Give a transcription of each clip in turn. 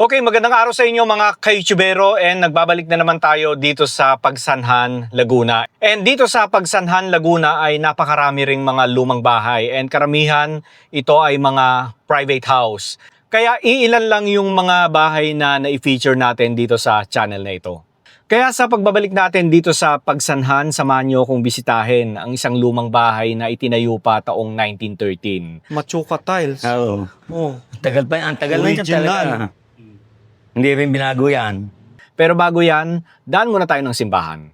Okay, magandang araw sa inyo mga ka-YouTubero, and nagbabalik na naman tayo dito sa Pagsanhan, Laguna. And dito sa Pagsanhan, Laguna ay napakarami ring mga lumang bahay, and karamihan ito ay mga private house. Kaya iilan lang yung mga bahay na na-feature natin dito sa channel na ito. Kaya sa pagbabalik natin dito sa Pagsanhan, samahan nyo akong bisitahin ang isang lumang bahay na itinayo pa taong 1913. Machuca tiles. Oo. Oh. Tagal pa yan. Ang tagal na yan Original. talaga. Hindi rin binago yan. Pero bago yan, daan muna tayo ng simbahan.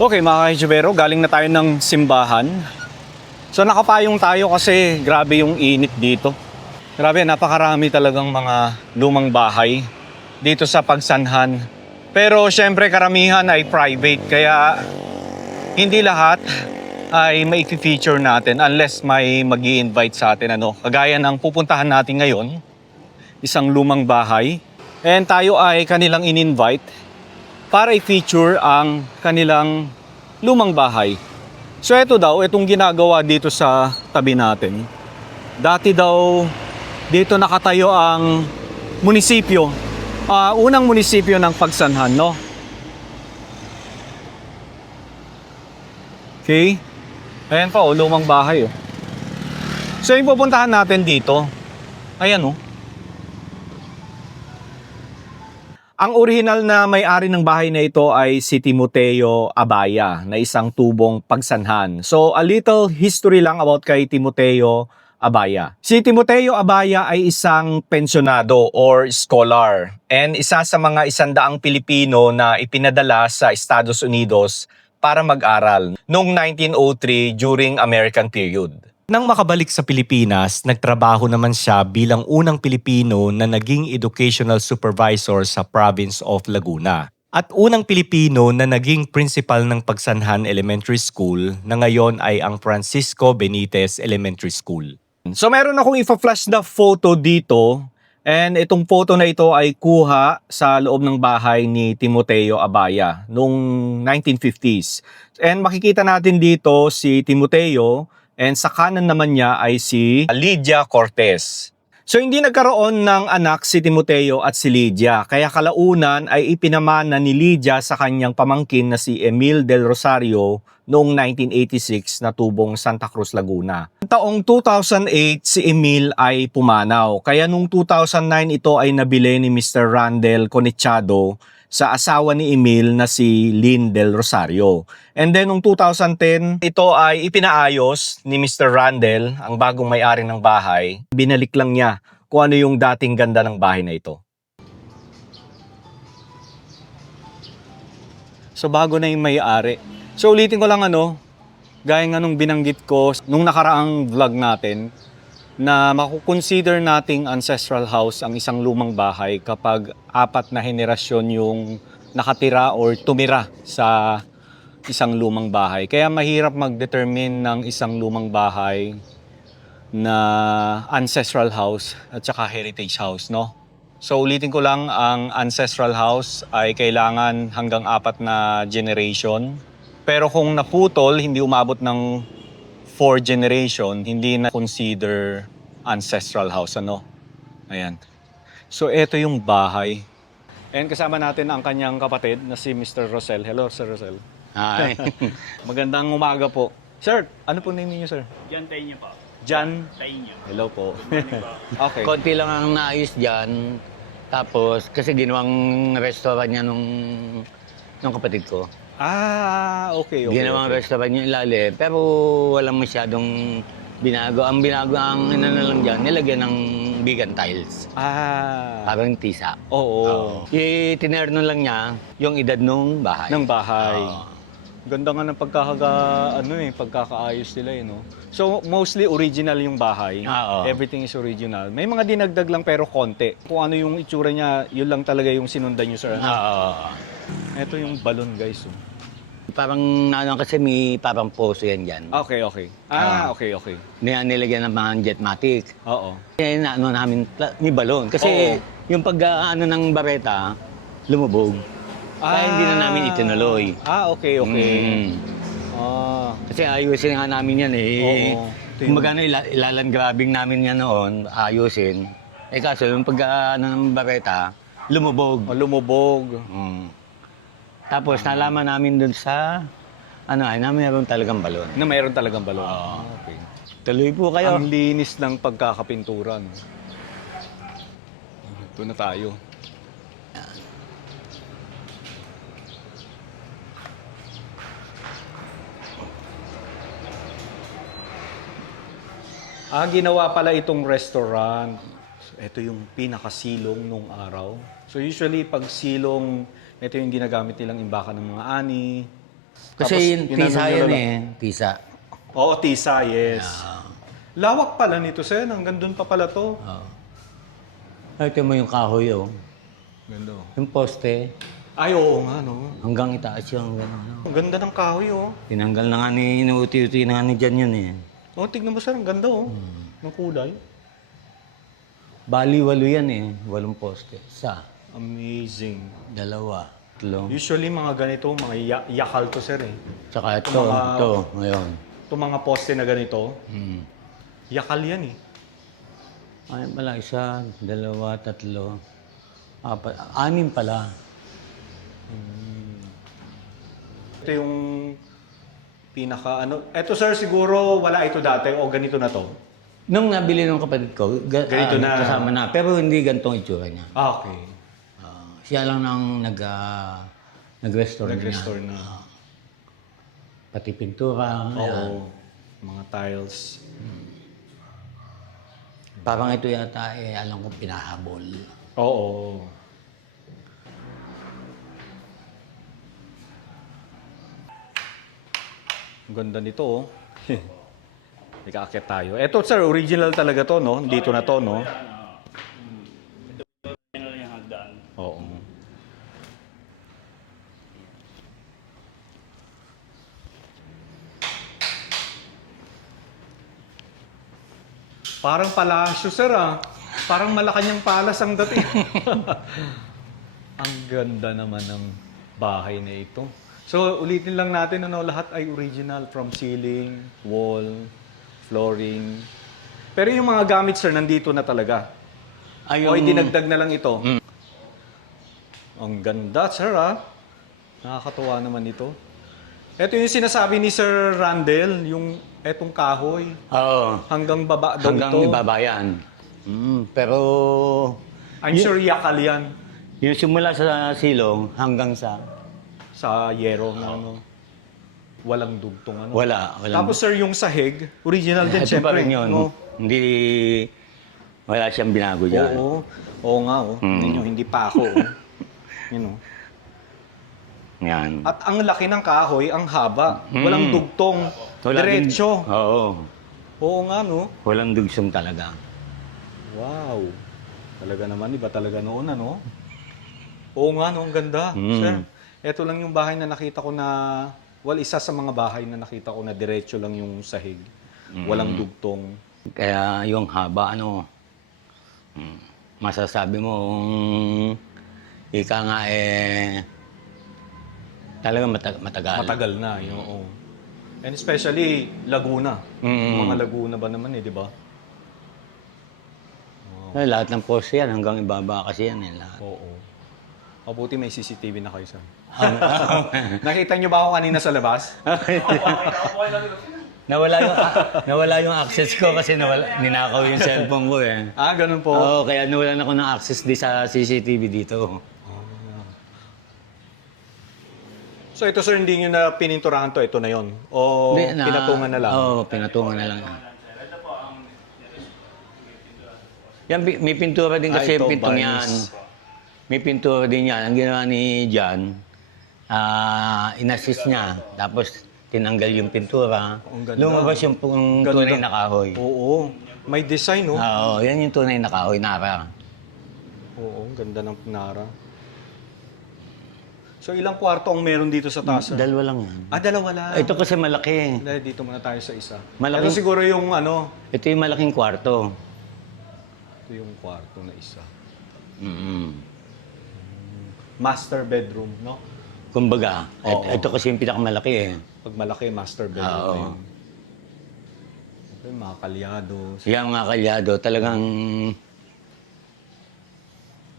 Okay mga ka-YouTubero, galing na tayo ng simbahan. So nakapayong tayo kasi grabe yung init dito. Grabe, napakarami talagang mga lumang bahay dito sa Pagsanhan. Pero syempre karamihan ay private, kaya hindi lahat ay mai-feature natin unless may mag-i-invite sa atin. Kagaya ng pupuntahan natin ngayon, isang lumang bahay. And tayo ay kanilang in-invite para i-feature ang kanilang lumang bahay. So ito daw, itong ginagawa dito sa tabi natin. Dati daw, dito nakatayo ang munisipyo. Unang munisipyo ng Pagsanhan, no? Okay? Ayan pa, lumang bahay. So yung pupuntahan natin dito, ayan Ang original na may-ari ng bahay na ito ay si Timoteo Abaya, na isang tubong Pagsanhan. So, a little history lang about kay Timoteo Abaya. Si Timoteo Abaya ay isang pensionado or scholar, and isa sa mga 100 Pilipino na ipinadala sa Estados Unidos para mag-aral noong 1903 during American period. Nang makabalik sa Pilipinas, nagtrabaho naman siya bilang unang Pilipino na naging educational supervisor sa province of Laguna. At unang Pilipino na naging principal ng Pagsanhan Elementary School na ngayon ay ang Francisco Benitez Elementary School. So meron akong ipa-flash na photo dito, and itong photo na ito ay kuha sa loob ng bahay ni Timoteo Abaya noong 1950s. And makikita natin dito si Timoteo, and sa kanan naman niya ay si Lydia Cortez. So hindi nagkaroon ng anak si Timoteo at si Lydia, kaya kalaunan ay ipinamana ni Lydia sa kanyang pamangkin na si Emil del Rosario noong 1986 na tubong Santa Cruz, Laguna. Taong 2008 si Emil ay pumanaw, kaya noong 2009 ito ay nabili ni Mr. Randel Conechado sa asawa ni Emil na si Lynn del Rosario. And then noong 2010, ito ay ipinaayos ni Mr. Randel, ang bagong may-ari ng bahay. Binalik lang niya kung ano yung dating ganda ng bahay na ito. So bago na yung may-ari. So ulitin ko lang gaya nga nung binanggit ko nung nakaraang vlog natin, na makukonsider nating ancestral house ang isang lumang bahay kapag 4 na henerasyon yung nakatira or tumira sa isang lumang bahay. Kaya mahirap mag-determine ng isang lumang bahay na ancestral house at saka heritage house, no? So ulitin ko lang, ang ancestral house ay kailangan hanggang 4 na generation. Pero kung naputol, hindi umabot ng 4 generation, hindi na consider ancestral house, Ayan. So, ito yung bahay. And kasama natin ang kanyang kapatid na si Mr. Rosel. Hello, Sir Rosel. Ay. Magandang umaga po. Sir, ano po name niyo, sir? Diyan tayo niyo po. Jan. Tayo niyo. Hello po. Okay. Konti lang ang naayos dyan. Tapos, kasi ginawang restaurant niya nung kapatid ko. Okay. Ginawang restaurant niya ilalim, pero walang masyadong binago. Ang binago, ang ano na lang dyan, nilagyan ng vegan tiles. Parang tisa. Oo. Tinerno lang niya yung edad nung bahay. Ng bahay. Oo. Ganda nga ng pagkakaayos nila no. So mostly original yung bahay. Oo. Everything is original. May mga dinagdag lang pero konti. Kung ano yung itsura niya, yun lang talaga yung sinundan niyo, sir. Oo. Ito yung balon, guys. Oh. Parang ano kasi may parang poso yan dyan. Okay. Okay. Nilagyan ng mga jetmatic. Oo. Kaya naano namin, may balon. Kasi yung pag-ano ng bareta, lumubog. Kaya hindi na namin itinuloy. Okay. Mm. Kasi ayusin nga namin yan eh. Oo. Kumbaga ilalan grabbing namin yan noon, ayusin. Kaso yung pag-ano ng bareta, lumubog. Lumubog. Mm. Tapos nalaman namin dun sa, mayroon talagang balon. Na mayroon talagang balon. Oo. Okay. Tuloy po kayo. Ang linis ng pagkakapinturan. Ito na tayo. Ginawa pala itong restaurant. So, ito yung pinakasilong nung araw. So usually pag silong, ito yung ginagamit nilang imbakan ng mga ani. Kasi yung tisa yan eh. Tisa. Oo, tisa, yes. Lawak pala nito, sir. Hanggang doon pa pala to. Oo. Ito mo yung kahoy, oh. Ganda. Yung poste, Ay, oo nga, no. hanggang itaas yung gano'n. Ang ganda ng kahoy, oh. Tinanggal na nga ni, inuuti-uti na nga ni dyan yun eh. Oh, tignan mo, sir. Ang ganda, oh. Ng kulay. Bali, 8 yan eh. 8 poste. Isa, Amazing. 2, 3. Usually, mga ganito, mga yakal to, sir, eh. Tsaka ito, Mga- ito, ngayon. Itong mga poste na ganito, Hmm. yakal yan, eh. Ay, pala, 1, 2, 3, 4, 6 pala. Ito yung Ito, sir, siguro wala ito dati o ganito na to. Nung nabili ng kapatid ko, Ganito na. kasama na. Pero hindi ganitong itsura niya. Okay. Siya lang nang nag-restore niya. Nag-restore na. Pati pintura. ayan. Oo. Mga tiles. Parang ito yata alam ko pinahabol. Oo. Ang ganda nito, oh. Ikaakyat tayo. Eto, sir, original talaga to, no? Dito na to, no? Ano yung hagdan? Oo. Parang palasyo, sir, ah. Parang Malacanang Palace ang dating. Ang ganda naman ng bahay na ito. So, ulitin lang natin, lahat ay original from ceiling, wall, flooring. Pero yung mga gamit, sir, nandito na talaga. O dinagdag na lang ito. Ang ganda, sir, ah. Nakakatuwa naman ito. Ito yung sinasabi ni Sir Randall, yung etong kahoy. Oo. Hanggang baba daw Hanggang ito. ibabayan. Pero I'm sure yakal yan yung simula sa silong hanggang sa sa yero na walang dugtong ano. wala. Tapos sir, yung sahig, original din ito syempre. pa rin yun. No? Hindi, wala siyang binago dyan. Oo nga, oh. Tingnan nyo, hindi pa ako. Yun, oh. Yan. At ang laki ng kahoy, ang haba. Walang dugtong. Wala din- Diretso. Oo. Oo nga, no? Walang dugsong talaga. Wow. Talaga naman, iba talaga noon, ano? Oo nga, no? Ang ganda. Sir, eto lang yung bahay na nakita ko na, isa sa mga bahay na nakita ko na diretso lang yung sahig. Walang dugtong. Kaya yung haba, masasabi mo, ika nga talagang matagal. Matagal na, yun, oo. And especially, Laguna. Yung mga Laguna ba naman, di ba? Lahat ng poste yan, hanggang ibaba kasi yan. Lahat. Oo. Mabuti may CCTV na kayo, sir. Nakita niyo ba ako kanina sa labas? Nawala yung access ko kasi ninakaw yung cellphone ko eh. Ah, ganun po. Oo, kaya nawalan ako ng access sa CCTV dito. So ito sir, hindi nyo na pininturahan to, ito na yon. O pinatungan na lang? Oo, pinatungan na lang. Yan, may pintura din kasi ito, yung pintong varnish. yan. May pintura din yan. Ang ginawa ni Jan, inassist niya. Tapos tinanggal yung pintura. Ang ganda. Lumabas yung Ganda. tunay na kahoy. Oo. May design, no? Oo, yan yung tunay na kahoy, nara. Oo, ang ganda ng Nara. So ilang kwarto ang meron dito sa taas? Sir? Dalawa lang yan. Ah, dalawa lang. Ito kasi malaki. Dahil dito muna tayo sa isa. Malaki. Ito siguro yung ano, Ito yung malaking kwarto. ito yung kwarto na isa. Mm-hmm. Master bedroom, no? Kumbaga, Oo. ito kasi yung pinakamalaki eh. Pag malaki, master bedroom Oo. na yun. Okay, mga kalyado. Yan mga kalyado, talagang...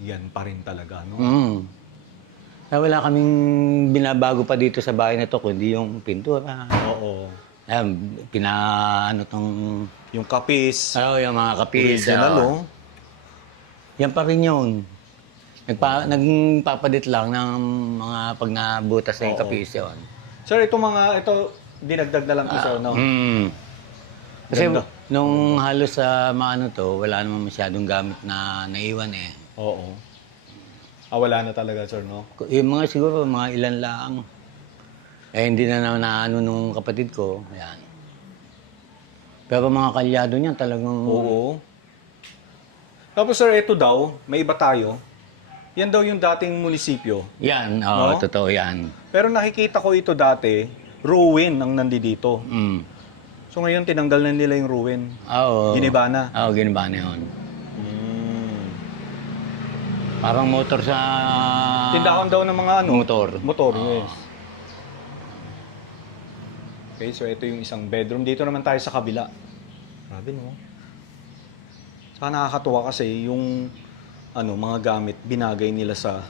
Yan pa rin talaga, no? Wala kaming binabago pa dito sa bahay na to, kundi yung pintura. Oo. Ayan, ano tong... Yung kapis. Yung mga kapis. Original, oh. Yan pa rin yun. Nagpapadit lang ng mga pag nabutas na yung Oo. kapis yun. Sir, ito dinagdag na lang to, sir, no? Kasi Ganda. nung halos sa mga ano to, wala naman masyadong gamit na naiwan eh. Oo. Ah, wala na talaga, sir, no? Yung mga siguro, mga ilan lang. Eh, hindi na naano nung kapatid ko. Ayan. Pero mga kalyado niya talagang... Oo. Tapos, sir, ito daw, may iba tayo. Yan daw yung dating munisipyo. Yan, oo, No? totoo yan. Pero nakikita ko ito dati, ruin ang nandito. Mm. So ngayon, tinanggal na nila yung ruin. Oo. Giniba na. Oo, giniba na yun. Parang motor sa... Tindahan daw ng mga ano? Motor. Motor, yes. Okay, so ito yung isang bedroom. Dito naman tayo sa kabila. Grabe, no? Saka nakakatuwa kasi yung mga gamit, binagay nila sa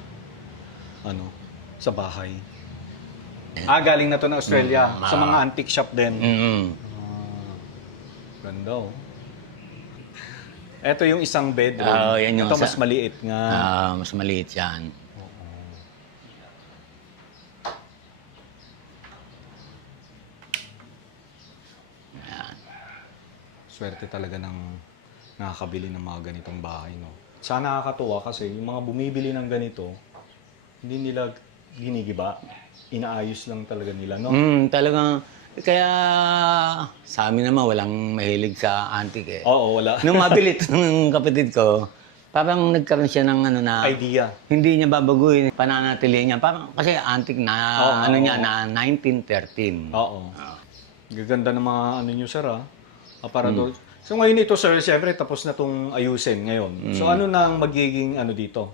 sa bahay. Ah, galing na to na Australia. Sa mga antique shop din. Mm-hmm. Ganda, oh. Ito yung isang bedroom. Yan yung ito mas maliit nga. Mas maliit yan. Swerte talaga ng nakakabili ng mga ganitong bahay, no? Sana nakakatuwa kasi yung mga bumibili ng ganito, hindi nila ginigiba. Inaayos lang talaga nila, no? Talagang... Kaya sa amin naman walang mahilig sa antique eh. Oo, wala. Nung mabili ito ng kapatid ko, parang nagkaroon siya ng Idea. hindi niya babaguhin, pananatilihin niya. Parang kasi antique na, Oo, niya, na 1913. Oo. Gaganda ng mga nyo, sir, ah. Aparador. So ngayon ito, sir, siyempre tapos na itong ayusin ngayon. So ano nang magiging dito?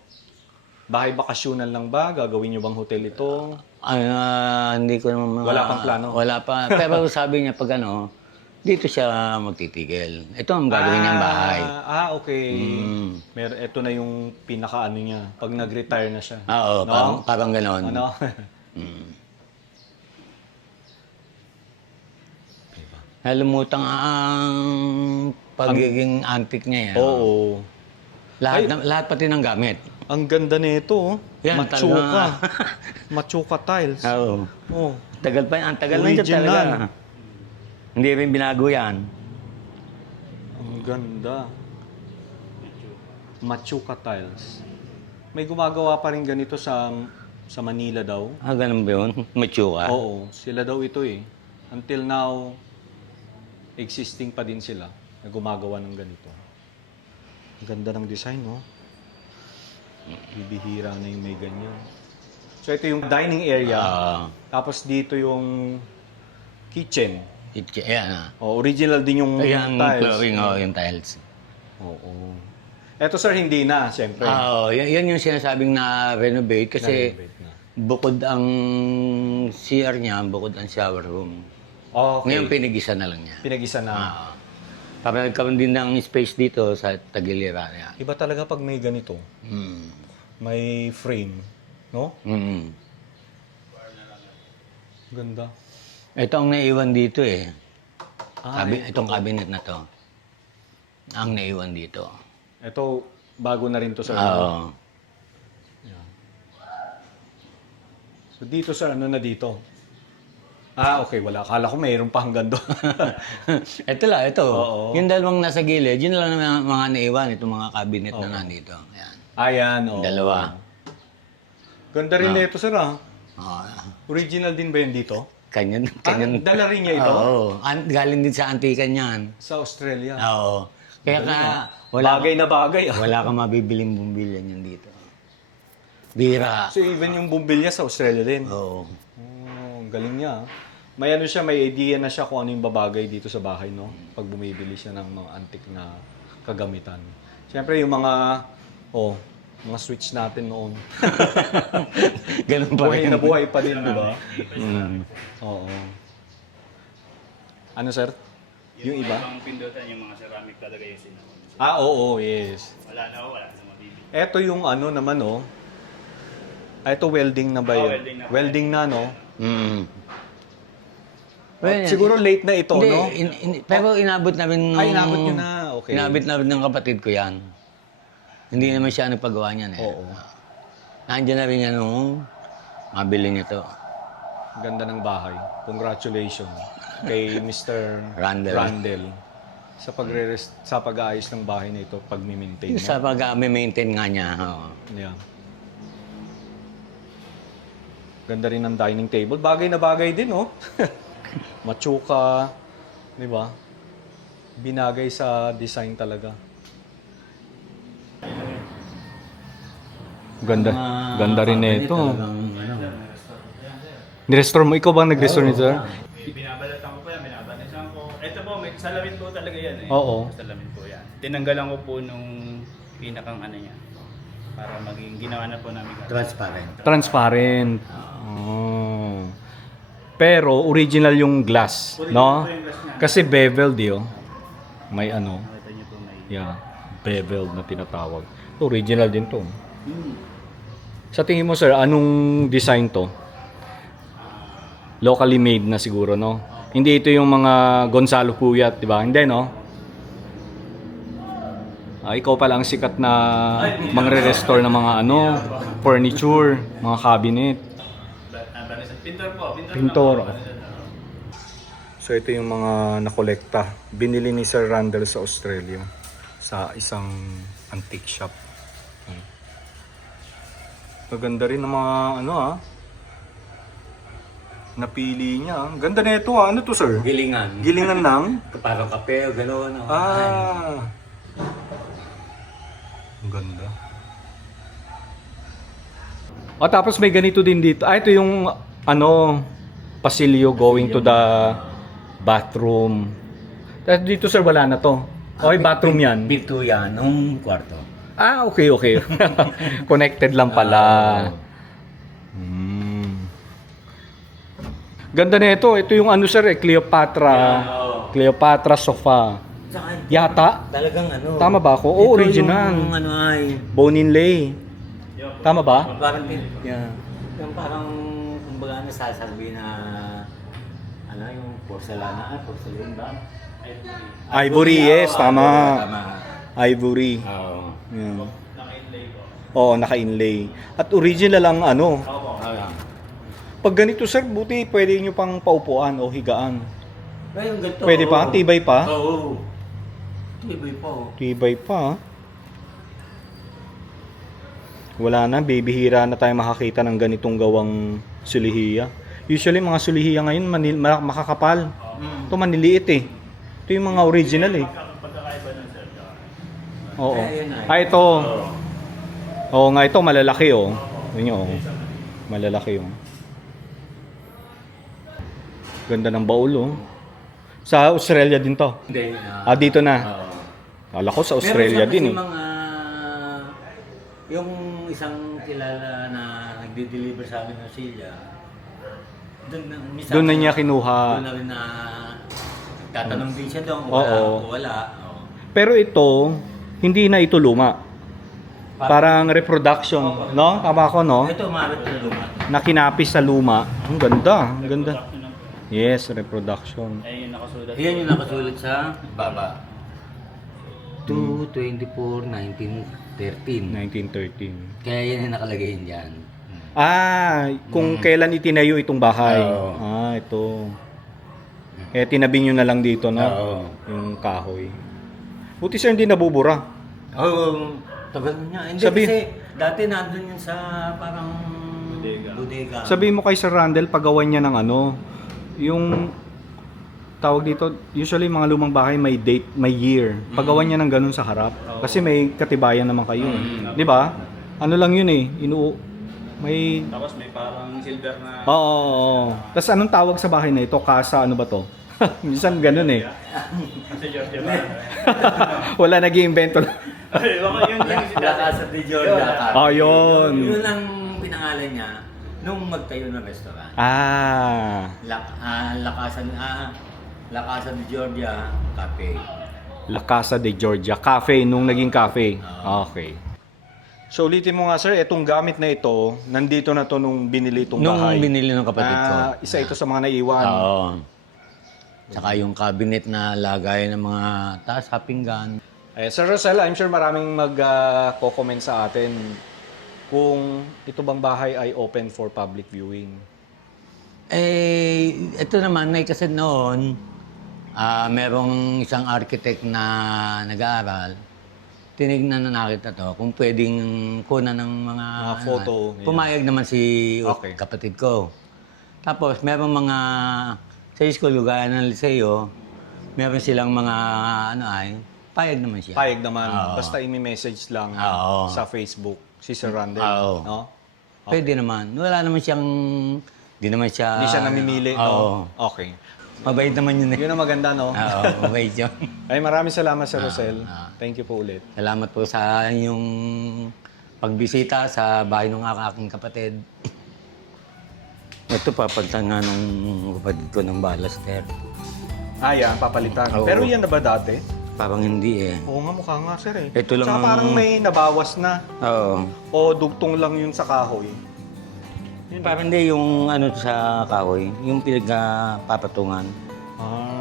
Bahay bakasyonal lang ba? Gagawin nyo bang hotel ito? Hindi ko naman... Wala pang plano? Wala pa. Pero sabi niya pag dito siya magtitigil. Ito ang gagawin niyang bahay. Okay. Ito na yung pinaka niya. Pag nag-retire na siya. Oo, No? parang ganon. Ano? Nalumutang ang pagiging antique niya. Oo. Lahat pati ng gamit. Ang ganda nito, oh. Yan, Machuka. talaga. Machuka tiles. Oo. Oh. Tagal pa yan. Ang tagal na dyan Original. talaga. Hindi rin binago yan. Ang ganda. Machuka tiles. May gumagawa pa rin ganito sa Manila daw. Ganun ba yun? Machuka? Oo, sila daw ito eh. Until now, existing pa din sila na gumagawa ng ganito. Ang ganda ng design, no? Bibihira na yung may ganyan. So ito yung dining area. Tapos dito yung kitchen. Ayan Original din yung Ayan, tiles. flooring, yung tiles. Oo. Ito sir, hindi na, siyempre. Yan yung sinasabing na-renovate kasi Na-renovate na. bukod ang CR niya, bukod ang shower room. Okay. Ngayon pinigisa na lang niya. Pinag-isa na. Para nagkaroon din ng space dito sa tagiliran niya. Iba talaga pag may ganito. May frame, no? Ganda. Ito ang naiwan dito eh. Ah, Itong cabinet na to. Ang naiwan dito. ito, bago na rin to, sir. Oo. So, dito, sir, ano na dito? Ah, okay, wala. Akala ko mayroon pa hanggang doon. Ito lang, ito. Oo. Yung dalawang nasa gilid, yun lang ang mga naiwan. Itong mga cabinet na nandito. Ayan. Ayan, oo. Dalawa. Ganda rin na ito, sir, ah. Oo. Original din ba yun dito? Kanyan. Dala rin niya ito? Oo. Galing din sa antikan yan. Sa Australia. Oo. Kaya Bagay na bagay, ah. wala kang mabibiling bumbilya niyan dito. Bira. So, even yung bumbilya sa Australia din. Oo. Oh, ang galing niya, ah. May ano siya, may idea na siya kung ano yung babagay dito sa bahay, no? Pag bumibili siya ng mga antik na kagamitan. Siyempre, yung mga switch natin noon. Ganun pa Buhay rin. na buhay pa din, di ba? Mm. Oo. Ano, sir? Yung iba? Ibang pindutan yung mga ceramic talaga yung sinawon. Ah, oo, yes. Wala na mabibili. Eto yung ano naman, oh. Ito welding na ba yun? welding na. Welding na, no? Mm. Siguro late na ito, Hindi, no? pero inabot namin Ay, inabot nyo na. Okay. Inabot namin ng kapatid ko yan. Hindi naman siya nagpagawa niyan eh. Oo. Nandiyan na rin yan nung mabili niya to. Ganda ng bahay. Congratulations kay Mr. Randall. Sa pag-aayos ng bahay na ito, pag-maintain Yung mo. sa pag-maintain nga niya. Oo. Yeah. Ganda rin ng dining table. Bagay na bagay din, oh. Matsuka, di ba? Binagay sa design talaga. Ganda. Ganda rin nito. Ni-restore mo? Ikaw ba nag-restore nito, sir? Binabalatan ko po yan, binabalatan ko. Ito po, may salamin po talaga yan eh. Oo. Salamin po yan. Tinanggalan ko po nung pinakang ano niya. Para maging ginawa na po namin. Transparent. Transparent. Oh. Pero original yung glass, no? po yung glass niya. Kasi beveled, yo. May ano, Nakita niyo po may... yeah, beveled na tinatawag. Original din to. Sa tingin mo, sir, anong design to? Locally made na siguro, no? Hindi ito yung mga Gonzalo Puyat, di ba? Hindi, no? Ikaw pala ang sikat na mangre-restore ng mga ano, furniture, mga cabinet. Pintor po. Pintor. So ito yung mga nakolekta. Binili ni Sir Randall sa Australia sa isang antique shop. Maganda rin ng mga ano napili niya. Ganda na ito Ano to, sir? Gilingan. Gilingan ng? Parang kape o gano'n. Ang ganda. Tapos may ganito din dito. Ito yung pasilyo going to the bathroom. Tapos dito, sir, wala na to. Okay, bathroom yan. Pinto yan, nung kwarto. Okay. Connected lang pala. Ganda na ito. Ito yung sir, Cleopatra sofa. Yata. Talagang ano. Tama ba ako? Ito Original. Yung ano ay, Bone inlay. Tama ba? parang, Yeah. yung parang, kumbaga nasasabi na, ano, yung porcelana ba? Ivory, yes. Tama. Tama. Ivory. Oo. Yeah. Oo, naka-inlay. At original ang Pag ganito, sir, buti pwede nyo pang paupuan o higaan. Yung ganito. Pwede pa? Tibay pa? Oo. Tibay pa. Tibay pa. Wala na, bibihira na tayo makakita ng ganitong gawang sulihiya. Usually, mga sulihiya ngayon makakapal. Ito maniliit eh. Ito yung mga original eh. Pagkakaiba nun, sir. Oo. Ito. Oo nga, ito malalaki oh. Yun nyo, oh. Malalaki oh. Ganda ng baul oh. Sa Australia din to. Hindi. Dito na. Kala ko sa Australia din eh. Mga, yung isang kilala na nagde-deliver sa amin ng silya, Doon na niya kinuha. Doon na rin na tatanong din siya doon kung Oo. wala. Oo. Pero ito, hindi na ito luma. Parang reproduction, no? Tama ko, no? Ito, marit na luma. Nakinapis sa luma. Ang ganda, ang ganda. Yes, reproduction. Ay, yung nakasulat. Yan yung nakasulat sa baba. 2/24/1913. 1913. Kaya yan yung nakalagay dyan. Ah, kung kailan itinayo itong bahay. Oo. Ah, ito. Eh, tinabi nyo na lang dito, no? Oo. Yung kahoy. Buti sir, hindi nabubura. Oo, tagal na niya. Hindi Sabi- kasi dati nandun yun sa parang bodega. Sabihin mo kay Sir Randall, pagawan niya ng ano, yung tawag dito, usually mga lumang bahay may date, may year. Pagawan niya ng ganun sa harap. Kasi may katibayan naman kayo. Di ba? Ano lang yun eh, may... Tapos may parang silver na... Oo. Tapos anong tawag sa bahay na ito? Casa, ano ba to? Minsan ganun eh. Kasi Georgia ba? Wala nag-iimbento. Ay, baka yun yung si Lakasan de Georgia. Oh, yun. Yun ang pinangalan niya nung magtayo ng restaurant. Lakasan de Georgia Cafe. La Casa de Georgia Cafe, nung naging cafe. Okay. So ulitin mo nga sir, itong gamit na ito, nandito na to nung binili itong Nung bahay. binili ng kapatid ko. Isa ito sa mga naiwan. Oo. Tsaka yung cabinet na lagay ng mga taas, pinggan. Sir Rosel, I'm sure maraming mag-comment sa atin kung ito bang bahay ay open for public viewing. Ito naman, kasi noon, merong isang architect na nag-aaral. Tinignan na nakita to kung pwedeng kunan ng mga photo. Pumayag naman si Okay. kapatid ko. Tapos merong mga sa school, gaya ng Liceo, meron silang mga payag naman siya. Payag naman. Oo. Basta i-message lang Oo. sa Facebook si Sir Randall. Oo. No? Pwede naman. Wala naman siyang, di naman siya... Hindi siya namimili. Oo. No? Okay. Mabait naman yun eh. Yun ang maganda, no? Oo, mabait yun. Ay, maraming salamat, Sir Rosel. Thank you po ulit. Salamat po sa inyong pagbisita sa bahay ng aking kapatid. Ito, papalitan nga nung kapatid ko ng balaster. Yan, papalitan. Oo. Pero yan na ba dati? Parang hindi eh. Oo nga, mukha nga, sir eh. Ito lang Tsaka ang- parang may nabawas na. Oo. O dugtong lang yun sa kahoy. Parang hindi yung sa kahoy, yung pinagpapatungan. Ah.